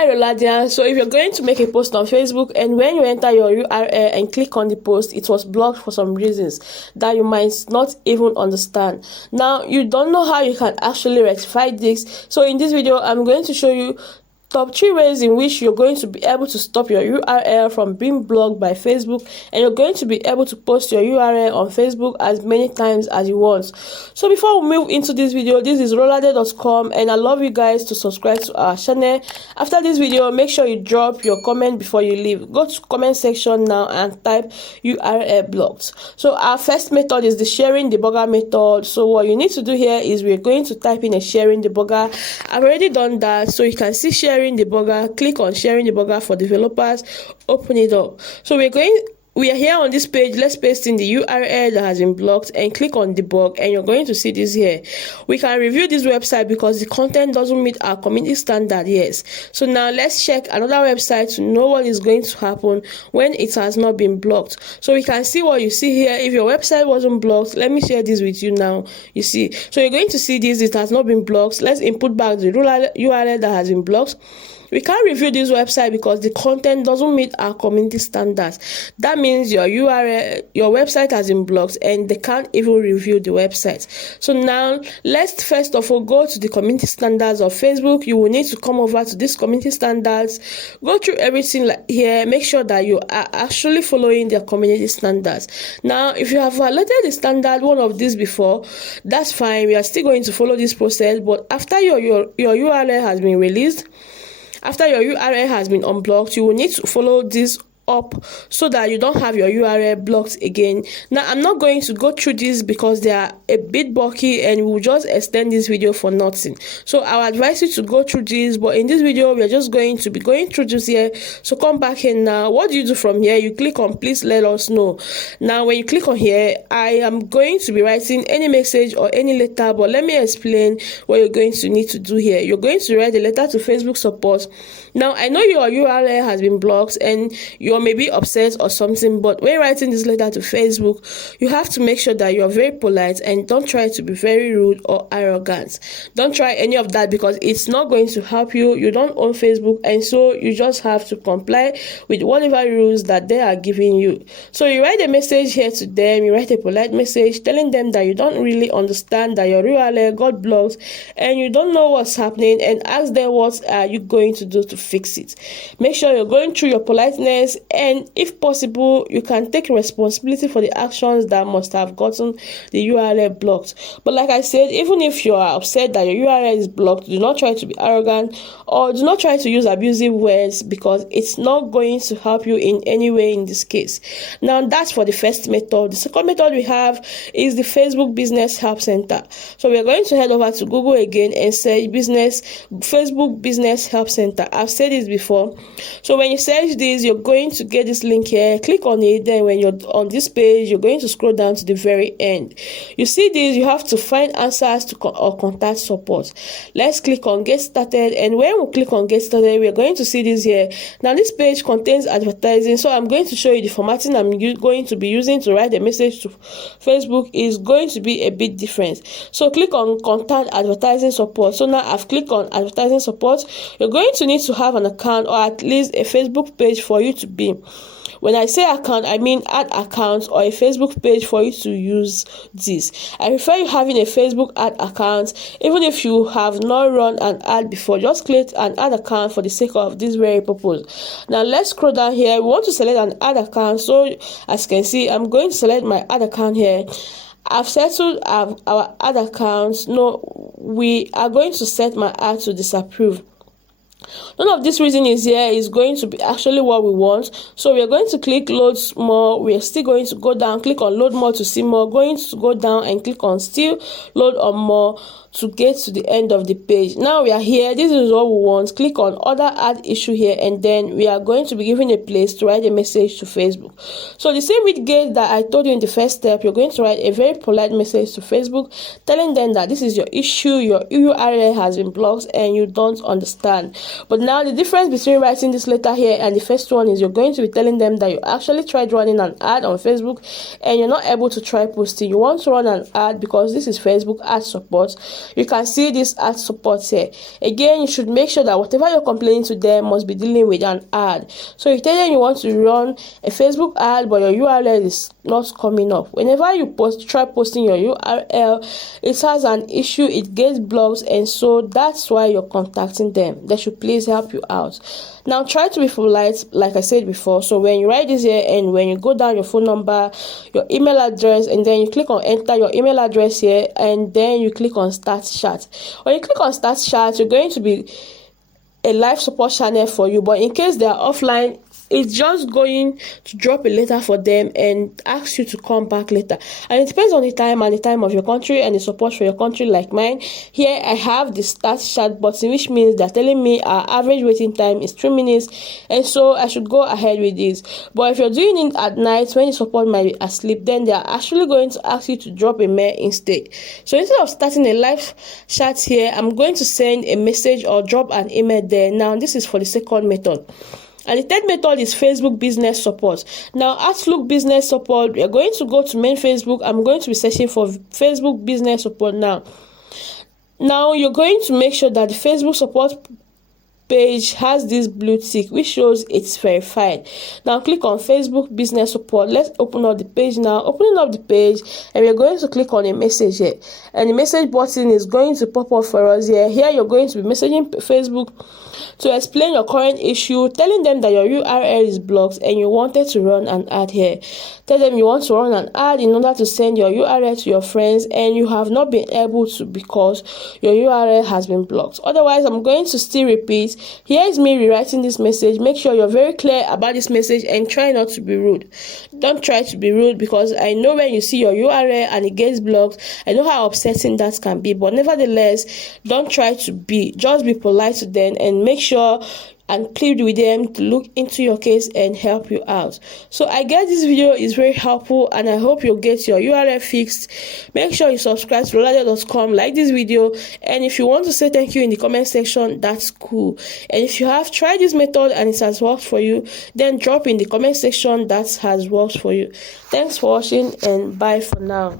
Hi Roladel. So if you're going to make a post on Facebook and when you enter your URL and click on the post, it was blocked for some reasons that you might not even understand. Now you don't know how you can actually rectify this. So in this video, I'm going to show you top 3 ways in which you're going to be able to stop your URL from being blocked by Facebook, and you're going to be able to post your URL on Facebook as many times as you want. So before we move into this video, this is roladel.com and I love you guys to subscribe to our channel. After this video, make sure you drop your comment before you leave. Go to comment section now and type URL blocked. So our first method is the sharing debugger method. So what you need to do here is we're going to type in a sharing debugger. I've already done that, so you can see sharing debugger. Click on sharing debugger for developers, open it up. So we are here on this page. Let's paste in the URL that has been blocked and click on debug, and you're going to see this here. We can review this website because the content doesn't meet our community standard. Yes, so now let's check another website to know what is going to happen when it has not been blocked. So we can see what you see here. If your website wasn't blocked, let me share this with you now. You see, so you're going to see this, it has not been blocked. Let's input back the URL that has been blocked. We can't review this website because the content doesn't meet our community standards. That means your URL, your website has been blocked and they can't even review the website. So now let's first of all go to the community standards of Facebook. You will need to come over to this community standards, go through everything here, make sure that you are actually following their community standards. Now, if you have violated the standard one of these before, that's fine. We are still going to follow this process, but after your URL has been released, after your URL has been unblocked, you will need to follow this up so that you don't have your URL blocked again. Now I'm not going to go through this because they are a bit bulky and we'll just extend this video for nothing. So I would advise you to go through this, but in this video we are just going to be going through this here. So come back in now. What do you do from here? You click on please let us know. Now when you click on here, I am going to be writing any message or any letter, but let me explain what you're going to need to do here. You're going to write a letter to Facebook support. Now I know your URL has been blocked and you're maybe upset or something, but when writing this letter to Facebook, you have to make sure that you're very polite and don't try to be very rude or arrogant. Don't try any of that because it's not going to help you. You don't own Facebook, and so you just have to comply with whatever rules that they are giving you. So you write a message here to them, you write a polite message telling them that you don't really understand that your URL got blocked and you don't know what's happening, and ask them what are you going to do to fix it. Make sure you're going through your politeness, and if possible, you can take responsibility for the actions that must have gotten the URL blocked. But like I said, even if you are upset that your URL is blocked, do not try to be arrogant or do not try to use abusive words because it's not going to help you in any way in this case. Now that's for the first method. The second method we have is the Facebook Business Help Center. So we're going to head over to Google again and search Facebook Business Help Center. I've said this before. So when you search this, you're going to get this link here. Click on it. Then when you're on this page, you're going to scroll down to the very end. You see this, you have to find answers to or contact support. Let's click on get started, and when we click on get started, we're going to see this here. Now this page contains advertising, so I'm going to show you the formatting I'm going to be using to write a message to Facebook is going to be a bit different. So click on contact advertising support. So now I've clicked on advertising support. You're going to need to have an account or at least a Facebook page for you to be. When I say account, I mean ad account or a Facebook page for you to use this. I prefer you having a Facebook ad account. Even if you have not run an ad before, just click an ad account for the sake of this very purpose. Now let's scroll down here. We want to select an ad account. So as you can see, I'm going to select my ad account here. I've settled our ad accounts. No, we are going to set my ad to disapprove. None of this reason is here is going to be actually what we want. So we are going to click load more. We are still going to go down, click on load more to see more. Going to go down and click on still load on more to get to the end of the page. Now we are here. This is what we want. Click on other ad issue here, and then we are going to be given a place to write a message to Facebook. So the same with get that I told you in the first step, you're going to write a very polite message to Facebook telling them that this is your issue, your URL has been blocked and you don't understand. But now the difference between writing this letter here and the first one is you're going to be telling them that you actually tried running an ad on Facebook and you're not able to try posting. You want to run an ad because this is Facebook ad support. you can see this ad support here. Again, you should make sure that whatever you're complaining to them must be dealing with an ad. So you tell them you want to run a Facebook ad, but your URL is not coming up. Whenever you try posting your URL, it has an issue, it gets blocked, and so that's why you're contacting them. They should please help you out. Now try to be polite, like I said before. So when you write this here, and when you go down your phone number, your email address, and then you click on enter your email address here, and then you click on start chat. When you click on start chat, you're going to be a live support channel for you, but in case they are offline, it's just going to drop a letter for them and ask you to come back later. And it depends on the time and the time of your country and the support for your country. Like mine, here I have the start chat button, which means they're telling me our average waiting time is 3 minutes, and so I should go ahead with this. But if you're doing it at night when the support might be asleep, then they are actually going to ask you to drop a mail instead. So instead of starting a live chat here, I'm going to send a message or drop an email there. Now this is for the second method. And the third method is Facebook business support. Now, Outlook business support, we are going to go to main Facebook. I'm going to be searching for Facebook business support now. Now, you're going to make sure that the Facebook support page has this blue tick which shows it's verified. Now click on Facebook business support. Let's open up the page now. Opening up the page, and we're going to click on a message here, and the message button is going to pop up for us here. Here you're going to be messaging Facebook to explain your current issue, telling them that your URL is blocked and you wanted to run an ad here. Tell them you want to run an ad in order to send your URL to your friends, and you have not been able to because your URL has been blocked. Otherwise, I'm going to still repeat. Here is me rewriting this message. Make sure you're very clear about this message and try not to be rude. Don't try to be rude, because I know when you see your URL and it gets blocked, I know how upsetting that can be. But nevertheless, don't try to be. Just be polite to them and make sure and plead with them to look into your case and help you out. So I guess this video is very helpful, and I hope you'll get your URL fixed. Make sure you subscribe to roladel.com, like this video, and if you want to say thank you in the comment section, that's cool. And if you have tried this method and it has worked for you, then drop in the comment section that has worked for you. Thanks for watching, and bye for now.